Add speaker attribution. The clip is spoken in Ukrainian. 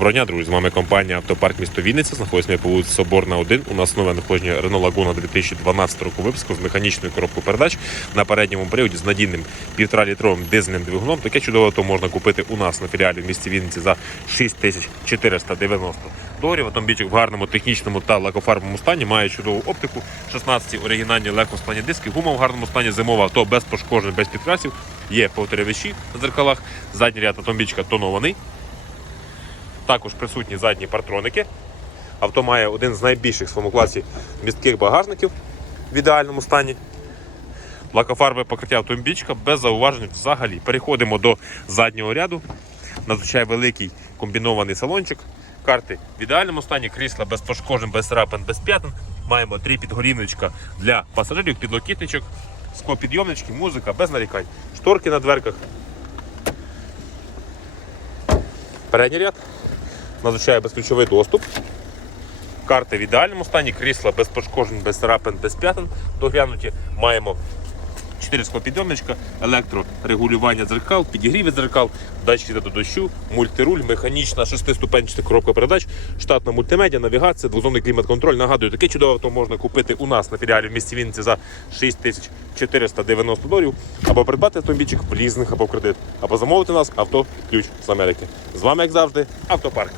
Speaker 1: Доброго друзі. З вами компанія Автопарк місто Вінниця. Знаходиться по вулиці Соборна 1. У нас нове надходження Renault Laguna 2012 року випуску з механічною коробкою передач на передньому приводі з надійним 1,5-літровим дизельним двигуном. Таке чудове авто можна купити у нас на філіалі в місті Вінниці за 6490 доларів. Автомобільчик в гарному технічному та лакофарбовому стані має чудову оптику, 16 оригінальні легкосплані диски, гума в гарному стані, зимова авто без пошкоджень, без підкрасів. Є повторювачі на дзеркалах. Задній ряд автомобільчика тонований. Також присутні задні партроники. Авто має один з найбільших в своєму класі містких багажників в ідеальному стані. Лакофарбове покриття автомобільчика без зауважень взагалі. Переходимо до заднього ряду. Надзвичай великий комбінований салончик. Карти в ідеальному стані, крісла без пошкоджень, без рапин, без п'ятин. Маємо три підголівничка для пасажирів, підлокітничок, склопідйомнички, музика без нарікань. Шторки на дверках. Передній ряд надзвичайно безключовий доступ. Карти в ідеальному стані, крісла без пошкоджень, без царапин, без п'ятин. Доглянуті маємо 4 склопідйомничка, електрорегулювання дзеркал, підігріви дзеркал, датчики до дощу, мультируль, механічна шестиступенчата коробка передач, штатна мультимедіа, навігація, двозонний клімат-контроль. Нагадую, таке чудове авто можна купити у нас на філіалі в місті Вінниці за 6490 доларів, або придбати автомобільчик в лізинг або в кредит, або замовити у нас авто ключ з Америки. З вами, як завжди, автопарк.